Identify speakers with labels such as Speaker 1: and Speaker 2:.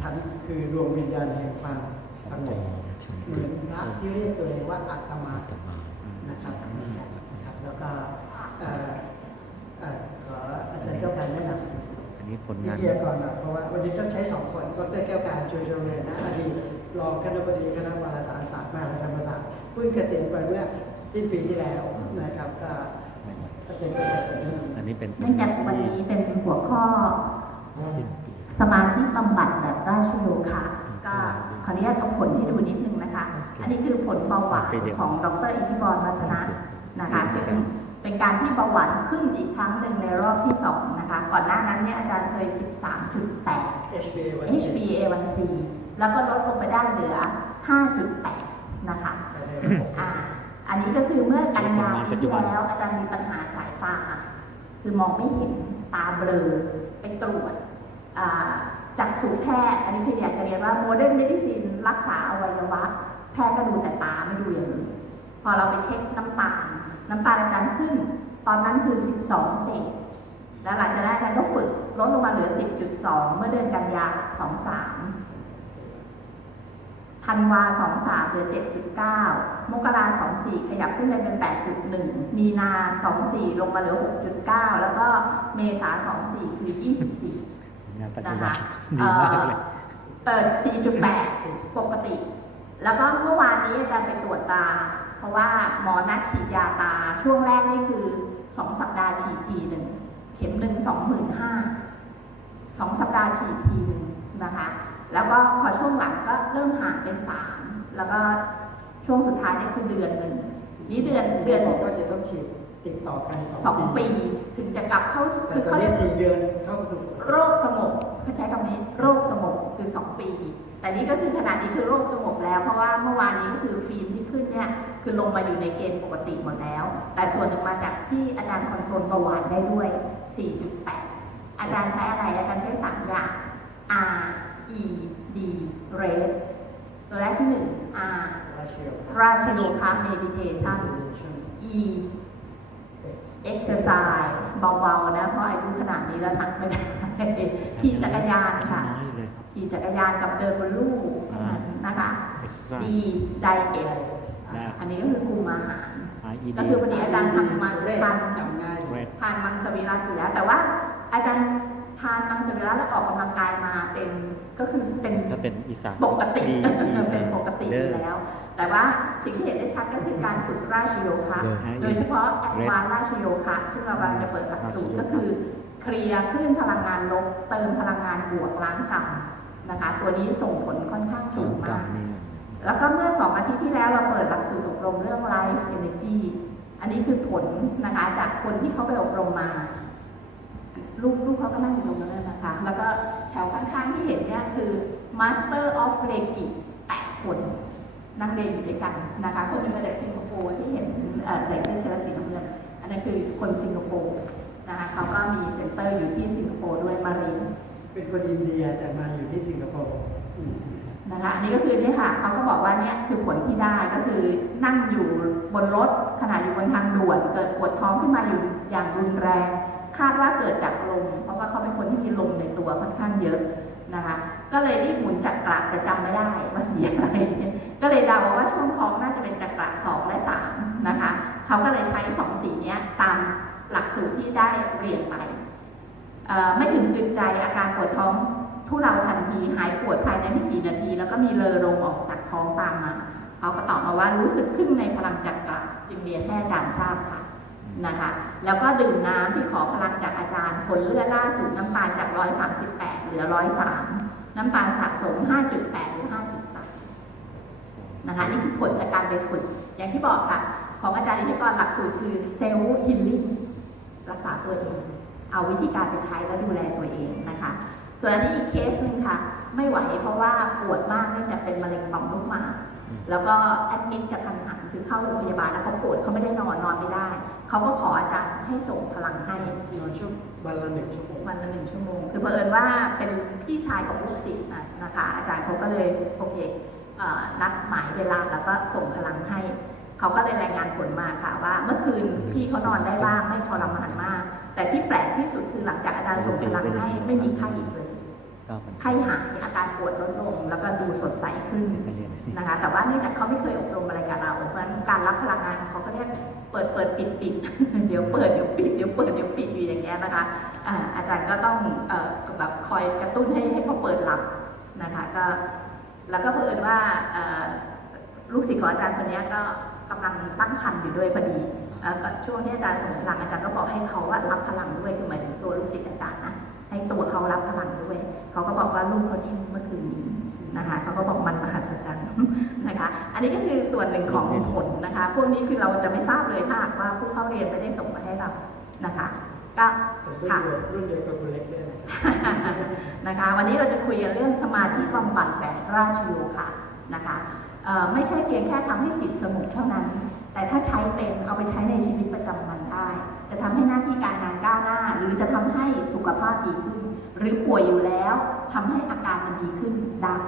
Speaker 1: ฉันคือดวงวิญญาณแห่งความส
Speaker 2: สัน
Speaker 1: ง
Speaker 2: ติ
Speaker 1: บ
Speaker 2: สัน
Speaker 1: เห
Speaker 2: ติ
Speaker 1: มือนพระที่เรียกตัวเองว่าอาตมา
Speaker 2: อาตมา
Speaker 1: นะครับนะครับ แล้วก็เอ่อเอ่อขออาจารย์เจ้าการแนะนำ
Speaker 2: อันนี้ผล
Speaker 1: วิ
Speaker 2: งาน
Speaker 1: ทยากรหน่อยเพราะว่าวันนี้ต้องใช้สองคนดรแก้วการช่วยชเวรนะอดีตรองคณบดีคณะวารสารศาสตร์มหาวิทยาลัยธรรมศาสตร์เพิ่งเกษียณไปเมื่อสิ้นปีที่แล้วนะครับก็อาจารย์ก็จะแนะนำ
Speaker 2: อันนี้เป็น
Speaker 3: เนื่องจากวันนี้เป็นหัวข้อ
Speaker 2: สิ้นปี
Speaker 3: สมาธิบำบัดแบบราชโยคะก็ขออนุญาตเอาผลให้ดูนิดนึงนะคะ อันนี้คือผลเบาหวานของดรอิทธิบรวัฒนะนะคะซึ่งเป็นการที่เบาหวานขึ้นอีกครั้งหนึ่งในรอบที่สองนะคะ ก่อนหน้านั้นเนี่ยอาจารย์เคย 13.8
Speaker 1: HBA วัน
Speaker 3: HbA1c แล้วก็ลดลงไปได้เหลือ 5.8 นะคะอ่าอันนี้ก็คือเมื่อกันยาปีที่แล้วอาจารย์มีปัญหาสายตา คือมองไม่เห็นตาเบลอไปตรวจอ่า จากสูแพทย์อันนี้คืออยากจะเรียนว่าโมเดิร์นเมดิซินรักษาอวัยวะแพทย์ก็ดูแต่ตาไม่ดูอย่างอื่นพอเราไปเช็คน้ำตาล น้ำตาลอาจารย์ขึ้น ตอนนั้นคือ 12เศษแล้วหลังจากนั้นอาจารย์ก็ฝึกลดลงมาเหลือ 10.2 เมื่อเดือนกันยา 23ธันวาสองสามเหลือเจ็ดจุดเก้ามกราสองสี่ขยับขึ้นไปเป็นแปดจุดหนึ่งมีนาสองสี่ลงมาเหลือหกจุดเก้าแล้วก็เมษาสองสี่คือยี่สิบสี่
Speaker 2: ปัจจุ
Speaker 3: นะ
Speaker 2: บั
Speaker 3: คะ
Speaker 2: นดีมากเลย
Speaker 3: เปิดสี่จุดแปดปกติ แล้วก็เมื่อวานนี้อาจารย์ไปตรวจตา เพราะว่าหมอนัดฉีดยาตา ช่วงแรกนี่คือสองสัปดาห์ฉีดทีหนึ่ง เข็มหนึ่งสองหมื่นห้าสองสัปดาห์ฉีดทีหนึ่งนะคะ แล้วก็พอช่วงหลังก็เริ่มห่างเป็นสามแล้วก็ช่วงสุดท้ายนี่คือเดือนหนึ่งนี่เดือนเดือน
Speaker 1: บอกว่าจะต้องฉีด ติดต่อกัน
Speaker 3: สองปี ถึงจะกลับเข้า
Speaker 1: แต่
Speaker 3: คือ
Speaker 1: ตอน
Speaker 3: เขาเรี
Speaker 1: นี้
Speaker 3: ยก
Speaker 1: สี่เดือนเข้าสู่
Speaker 3: โรคสงบเขาใช้คำนี้โรคสงบคือสองปี แต่นี่ก็คือขนาดนี้คือโรคสงบแล้ว เพราะว่าเมื่อวานนี้ก็คือฟิล์มที่ขึ้นเนี่ยคือลงมาอยู่ในเกณฑ์ปกติหมดแล้ว แต่ส่วนหนึ่งมาจากที่อาจารย์คอนโทรลเบาหวานได้ด้วย 4.8 อาจารย์ใช้อะไรอาจารย์ใช้สามอย่าง R E D rate ตัวแรกที่หนึ่ง R
Speaker 1: ราชโย
Speaker 3: ราช โยคะ meditation E exercise เบาๆนะ เพราะอายุขนาดนี้แล้วหนักไม่ได้ขี่จักรยานค่ะ
Speaker 2: น้อยเลย
Speaker 3: ขี่จักรยานกับเดินบนลู่
Speaker 2: อ่า
Speaker 3: นะคะ
Speaker 2: exercise
Speaker 3: D diet
Speaker 2: ได้
Speaker 3: อันนี้ก็คือคุมอาหาร
Speaker 2: RED
Speaker 3: ก็คือวันนี้อาจารย์ทำมา
Speaker 1: เรศ
Speaker 3: ทาน
Speaker 1: จำง่าย
Speaker 2: เรศ
Speaker 3: ทานมังสวิรัตอยู่แล้ว แต่ว่าอาจารย์ ทานมังสวิรัตแล้วออกกำลังกายมาเป็นก็คือเป็น
Speaker 2: ถ้าเป็นอีสาน
Speaker 3: ปกติ
Speaker 2: ดีดี
Speaker 3: เป็นปกติอยู่แล้ว แต่ว่าสิ่งที่เห็นได้ชัดก็คือการฝึกราชโยคะ
Speaker 2: เออ
Speaker 3: โดยเฉพาะแอดวานราชโยคะ ซึ่งเรากำลังจะเปิดหลักสูตรก็คือ เคลียร์คลื่นพลังงานลบเติมพลังงานบวกล้างกรรมนะคะ ตัวนี้ส่งผลค่อนข้างสูง
Speaker 2: กรร
Speaker 3: มามก
Speaker 2: นี่
Speaker 3: แล้วก็เมื่อสองอาทิตย์ที่แล้วเราเปิดหลักสูตรอบรมเรื่อง Life Energy อันนี้คือผลนะคะจากคนที่เขาไปอบรมมา ลูกลูกเขาก็นั่งอยู่ตรงนั้นนะคะ แล้วก็แถวข้างๆที่เห็นเนี่ยคือ Master of Reiki แปดคนนั่งเรียนอยู่ด้วยกันนะคะคนหนึงมาจากสิงคโปร์ที่เห็นเอ่อใส่เสื้อเชิ้ตสีน้ำเงินอันนั้นคือคนสิงคโปร์นะคะเขาก็มีเซ็นเตอร์อยู่ที่สิงคโปร์ด้วยมาเรียน
Speaker 1: เป็นคนอินเดียแต่มาอยู่ที่สิงคโปร์อืม
Speaker 3: นะคะอันนี้ก็คือเนี่ยค่ะเขาก็บอกว่าเนี่ยคือผลที่ได้ก็คือนั่งอยู่บนรถขณะอยู่บนทางด่วน เกิดปวดท้องขึ้นมาอยู่อย่างรุนแรง คาดว่าเกิดจากลม เพราะว่าเขาเป็นคนที่มีลมในตัวค่อนข้างเยอะนะคะ ก็เลยรีบหมุนจักระแต่จำไม่ได้ว่าสีอะไร ก็เลยเดาว่าช่วงท้องน่าจะเป็นจักระสองและสามนะคะ เขาก็เลยใช้สองสีนี้ตามหลักสูตรที่ได้เรียนไป ไม่ถึงดึงใจอาการปวดท้องทุเลาทันทีหายปวดภายในไม่กี่นาที แล้วก็มีเลอลงออกจากท้องตามมา เขาก็ตอบมาว่ารู้สึกพึ่งในพลังจักระจึงเรียนให้อาจารย์ทราบค่ะ นะคะ แล้วก็ดื่มน้ำที่ขอพลังจากอาจารย์ ผลเลือดล่าสุดน้ำตาลจาก 138 เหลือ 103 น้ำตาลสะสม 5.8 หรือ 5.3 นะคะ นี่คือผลจากการไปฝึก อย่างที่บอกค่ะ ของอาจารย์อิทธิกรหลักสูตรคือเซลล์ฮิลลิ่งรักษาตัวเอง เอาวิธีการไปใช้แล้วดูแลตัวเองนะคะ ส่วนอันนี้อีกเคสหนึ่งค่ะ ไม่ไหวเพราะว่าปวดมากเนื่องจากเป็นมะเร็งต่อมลูกหมาก แล้วก็แอดมิดกระทันหันคือเข้าโรงพยาบาลแล้วเขาปวดเขาไม่ได้นอนนอนไม่ได้ เขาก็ขออาจารย์ให้ส่งพลังให้
Speaker 1: นอนชั่ววันละหนึ่งชั่วโมง
Speaker 3: วันละหนึ่งชั่วโมง คือเผอิญว่าเป็นพี่ชายของลูกศิษย์นะนะคะ อาจารย์เขาก็เลยโอเคเอ่อนัดหมายเวลาแล้วก็ส่งพลังให้ เขาก็เลยรายงานผลมาค่ะว่า เมื่อคืนพี่เขานอนได้บ้างไม่ทรมานมาก แต่ที่แปลกที่สุดคือหลังจากอาจารย์ส่งพลังให้ไม่มีไข้อีกเลย
Speaker 2: ก็มัน
Speaker 3: ไข้หายอาการปวดลดลง แล้วก็ดูสดใสขึ้น
Speaker 2: ก็เรียนสิ
Speaker 3: นะคะแต่ว่าเนื่องจากเขาไม่เคยอบรมอะไรกับเราเพราะฉะนั้นการรับพลังงานของเขาก็เรียกเปิดเปิดปิดปิดเดี๋ยวเปิดเดี๋ยวปิดเดี๋ยวเปิดเดี๋ยวปิดอยู่อย่างเงี้ยนะคะอ่าอาจารย์ก็ต้องเอ่อแบบคอยกระตุ้นให้ให้เขาเปิดรับนะคะก็แล้วก็เพิ่นว่าเอ่อลูกศิษย์ของอาจารย์คนเนี้ยก็กำลังตั้งครรภ์อยู่ด้วยพอดีเอ่อก็ช่วงที่อาจารย์ส่งพลังอาจารย์ก็บอกให้เขาว่ารับพลังด้วยคือหมายถึงตัวลูกศิษย์อาจารย์นะให้ตัวเขารับพลังด้วย เขาก็บอกว่าลูกเขานิ่มเมื่อคืนนี้นะคะเขาก็บอกมันมหัศจรรย์นะคะ อันนี้ก็คือส่วนหนึ่งของผลนะคะ พวกนี้คือเราจะไม่ทราบเลยถ้าหากว่าผู้เข้าเรียนไม่ได้ส่งมาให้เรานะคะก็
Speaker 1: เป็นรุ่น
Speaker 3: ค่ะ
Speaker 1: เดียวรุ่นเดียวกับคุณเล็กด้วยนะครับ
Speaker 3: นะคะ วันนี้เราจะคุยกันเรื่องสมาธิบำบัดแบบราชโยคะนะคะเอ่อไม่ใช่เพียงแค่ทำให้จิตสงบเท่านั้น แต่ถ้าใช้เป็นเอาไปใช้ในชีวิตประจำวันได้ จะทำให้หน้าที่การงานก้าวหน้า หรือจะทำให้สุขภาพดีขึ้น หรือป่วยอยู่แล้วทำให้อาการมันดีขึ้นได้